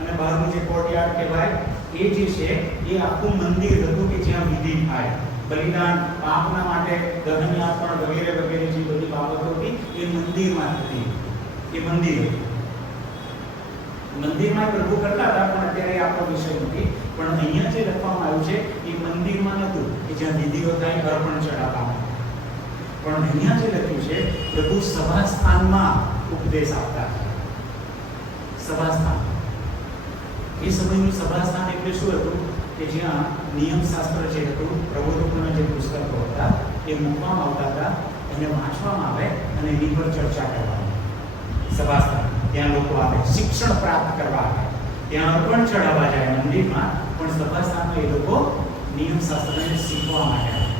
અને બહારનું જે કોર્ટયાર્ડ કહેવાય, એ જે છે એ આખું મંદિર હતું કે જ્યાં વિધિ થાય, બલિદાન, પાપના માટે દહન અર્પણ વગેરે વગેરે જે બધી બાબતો હતી એ મંદિરમાં હતી. એ મંદિરમાં પ્રભુ કરતા હતા, પણ અત્યારે આપણો વિષય નથી. પણ અહીંયા જે લખવામાં આવ્યું છે એ મંદિરમાં નહોતું કે જ્યાં વિધિઓ થાય, અર્પણ ચડાવવામાં. પણ અહીંયા જે લખ્યું છે પ્રભુ સભા સ્થાનમાં ઉપદેશ આપતા હતા. સભા સ્થાન, એ સમયનું સભા સ્થાન એટલે શું હતું? કે જ્યાં નિયમશાસ્ત્ર જે હતું, પ્રબોધકોના જે પુસ્તકો હતા એ મૂકવામાં આવતા હતા અને વાંચવામાં આવે અને એની પર ચર્ચા કરવામાં. સભા સ્થાન, ત્યાં લોકો આવે શિક્ષણ પ્રાપ્ત કરવા આવે, ત્યાં અર્પણ ચડાવવા જાય મંદિરમાં, પણ સભા સ્થાનમાં એ લોકો નિયમશાસ્ત્રને શીખવા માટે આવે.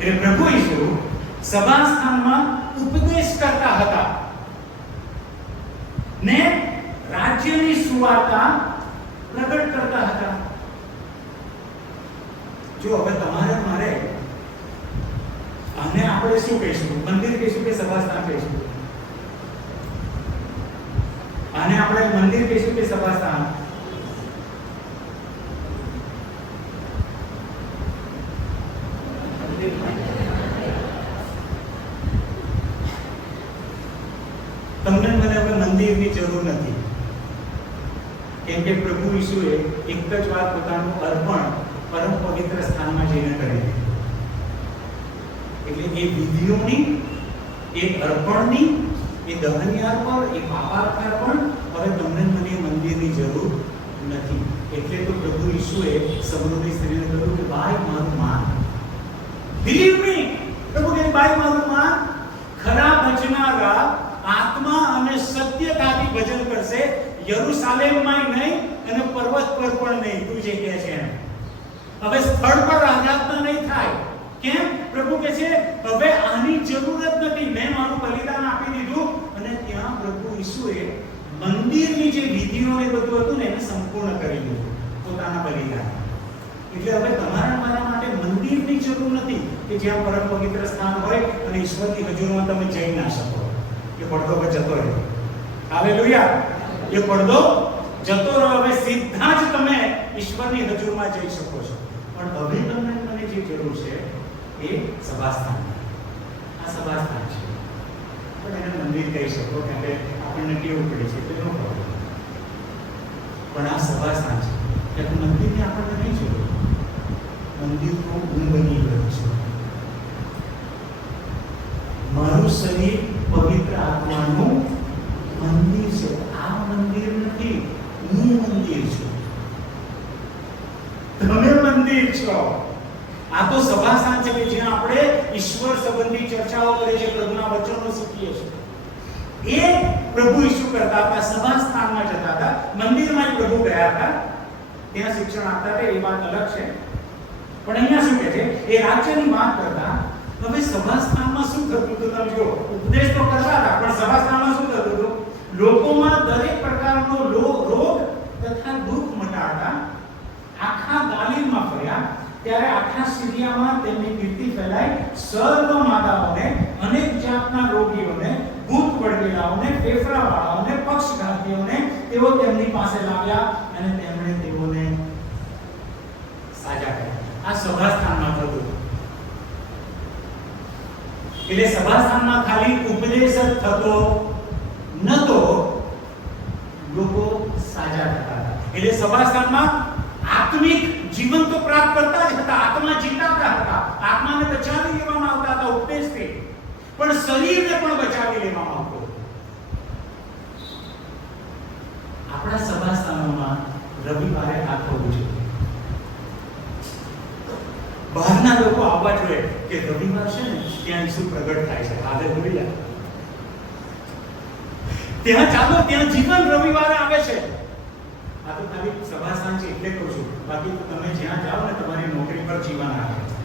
એટલે પ્રભુ ઈસુ સભા સ્થાનમાં ઉપદેશ કરતા હતા ને રાજ્યની સુવાર્તા પ્રગટ કરતા હતા. જો હવે તમારે મારે આને આપણે શું કહીશું? મંદિર કહીશું કે સભા સ્થાન કહીશું? આને આપણે મંદિર કહીશું કે સભા સ્થાન? તમને મને હવે મંદિરની જરૂર નથી, કેમ કે પ્રભુ ઈસુએ એક જ વાર પોતાનું અર્પણ પરમ પવિત્ર સ્થાનમાં જઈને કરી દીધું. એટલે એ વિધિઓની, એ અર્પણની, એ દહનની અર્પણ, એ પાપાર્પણ હવે તમને મને મંદિરની જરૂર નથી. એટલે તો પ્રભુ ઈસુએ સમૃદ્ધિ સ્ત્રીને કહ્યું કે બાય મારું માન, બિલીવ મી. પ્રભુ કહે બાય મારું માન. ખરા ભજનારા આત્મા અને સત્યતાથી ભજન કરશે, યરુશલેમમાં નહીં અને પર્વત પર પણ નહીં. તું જે કહે છે એમ હવે સ્થળ પર આરાધના નહીં થાય. કેમ? પ્રભુ કહે છે હવે આની જરૂર જ નથી, મેં મારું બલિદાન આપી દીધું. અને ત્યાં પ્રભુ ઈસુએ મંદિરની જે વિધિઓ એ બધું હતું ને એને સંપૂર્ણ કરી દીધું પોતાના બલિદાન. એટલે હવે તમારા મારા માટે મંદિરની જરૂર નથી કે જ્યાં પરમ પવિત્ર સ્થાન હોય અને ઈશ્વરની હજુરમાં તમે જઈ ના શકો. એ પડદો પર જતો રહે. હાલેલુયા. એ પડદો જતો રહે. હવે સીધા જ તમે ઈશ્વરની હજુરમાં જઈ શકો છો. પણ હવે તમને મને જે જરૂર છે એ સભાસ્થાન. આ સભાસ્થાન છે. પણ એને મંદિર કહી શકો કારણ કે આપણને ટેવ પડી છે તે નો પ્રોબ્લેમ. પણ આ સભાસ્થાન છે. એટલે મંદિરની આપણને નહીં જરૂર. મંદિર તો હું બની ગયું છે. મારું શરીર પવિત્ર આત્માનું મંદિર છે. આ મંદિર નથી, હું મંદિર છું. તમે મંદિર છો. આ તો સભાસ્થાન છે કે જ્યાં આપણે ઈશ્વર સંબંધી ચર્ચાઓ કરીએ છીએ, પ્રભુના વચનો શીખીએ છીએ. એ પ્રભુ ઈસુ કરતા હતા. સભાસ્થાનમાં જતા હતા, મંદિરમાં પ્રભુ ગયા હતા, ત્યાં શિક્ષણ આપતા હતા. એ વાત અલગ છે. પણ અહીંયા શું કહે છે? એ રાજ્યની વાત કરતા. હવે સભાસ્થાનમાં શું થતું હતું? તમે જો, ઉપદેશ તો કરતા હતા, પણ સભાસ્થાનમાં શું થતું હતું? લોકોમાં દરેક પ્રકારનો રોગ તથા દુઃખ મટાડતા આખા ગાલિલમાં ફર્યા. ત્યારે આખા સિરિયામાં તેમની કીર્તિ ફેલાઈ. સર્વ માતાઓને, અનેક જાતના રોગીઓને, ભૂત પડેલાઓને, ફેફડાવાળાઓને, પક્ષઘાતીઓને તેઓ તેમની પાસે લાવ્યા અને તેમણે તેઓને સાજા કર્યા. આ સભાસ્થાનમાં થતું. એટલે સભાસ્થાનમાં ખાલી ઉપદેશ જ થતો નતો, લોકો સાજા થતા હતા. એટલે સભાસ્થાનમાં આત્મિક જીવન તો પ્રાપ્ત કરતા જ હતા, આત્મા જીતાતા હતા, આત્માને બચાવી લેવામાં આવતા હતા ઉપદેશથી, પણ શરીરને પણ બચાવી લેવામાં આવતું. આપણા સભાસ્થાનોમાં રવિવારે આ થવું જોઈએ. બહારના લોકો આવવા જોઈએ કે રવિવાર છે ને ત્યાં ઈસુ પ્રગટ થાય છે. હાલેલુયા. ત્યાં ચાલો, ત્યાં જીવન રવિવારે આવે છે. આ તો ખાલી સભાસ્થાન છે એટલે કહું છું. બાકી તો તમે જ્યાં જાઓ ને તમારી નોકરી પર જીવન આવે છે.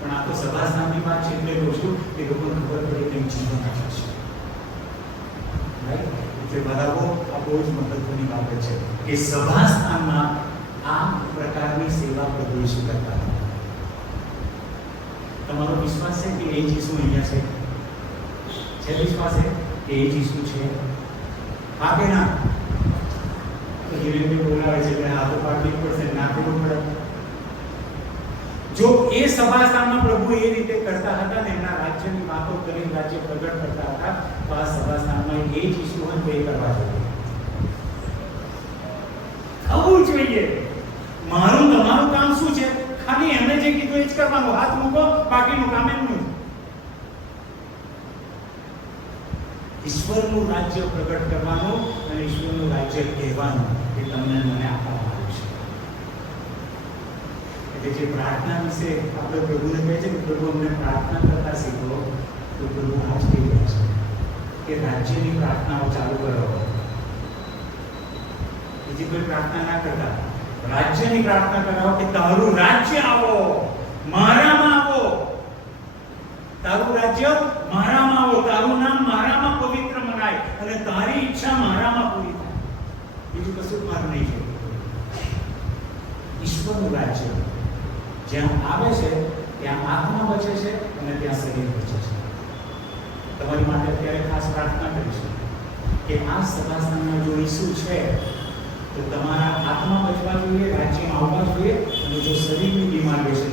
પણ આ તો સભાસ્થાનની વાત છે એટલે કહું છું કે લોકોને ખબર પડે કે જીવન આવે છે. રાઈટ? એટલે બરાબર આ બહુ જ મહત્વની બાબત છે કે સભાસ્થાનમાં આ પ્રકારની સેવા પ્રભુ ઈસુ કરતા હતા. તમારો વિશ્વાસ છે કે એ જ ઈસુ અહીંયા છે? છે વિશ્વાસ છે કે એ જ ઈસુ છે? હા કે ના? હિરેનને બોલાવે છે એટલે હાથો પાડવી પડશે, નાખવું પડે. જો એ સભાસ્થાનમાં પ્રભુ એ રીતે કરતા હતા ને, એમના રાજ્યની વાતો કરીને રાજ્ય પ્રગટ કરતા હતા, તો આ સભાસ્થાનમાં એ જ ઈસુ હોય તો એ કરવા જોઈએ. થવું જોઈએ. મારું તમારું કામ શું છે? ખાલી એમને જે કીધું એ જ કરવાનું. હાથ મૂકો, બાકીનું કામ એમનું. ઈશ્વરનું રાજ્ય પ્રગટ કરવાનું અને ઈશ્વરનું રાજ્ય કહેવાનું એ તમને મને આપવામાં આવ્યું છે. એટલે જે પ્રાર્થના વિશે આપણે પ્રભુને કહે છે કે પ્રભુ અમને પ્રાર્થના કરતા શીખો, તો પ્રભુ આ જ કહી રહ્યા છે કે રાજ્યની પ્રાર્થનાઓ ચાલુ કરો. બીજી કોઈ પ્રાર્થના ના કરતા, રાજ્યની પ્રાર્થના કરાવો કે તારું રાજ્ય આવો, મારામાં આવો. તારું રાજ્ય મારામાં આવો, તારું નામ મારામાં પવિત્ર મનાય અને તારી ઈચ્છા મારામાં પૂરી થાય. બીજું કશું મારું નહીં છે. ઈશ્વરનું રાજ્ય જ્યાં આવે છે ત્યાં આત્મા બચે છે અને ત્યાં શરીર બચે છે. તમારી માટે અત્યારે ખાસ પ્રાર્થના કરીશું કે આ સભાસ્થાનમાં જો ઈસુ છે તો તમારા આત્મા બચવા જોઈએ, રાજ્યમાં આવવા જોઈએ, અને જો શરીરની બીમારીઓ છે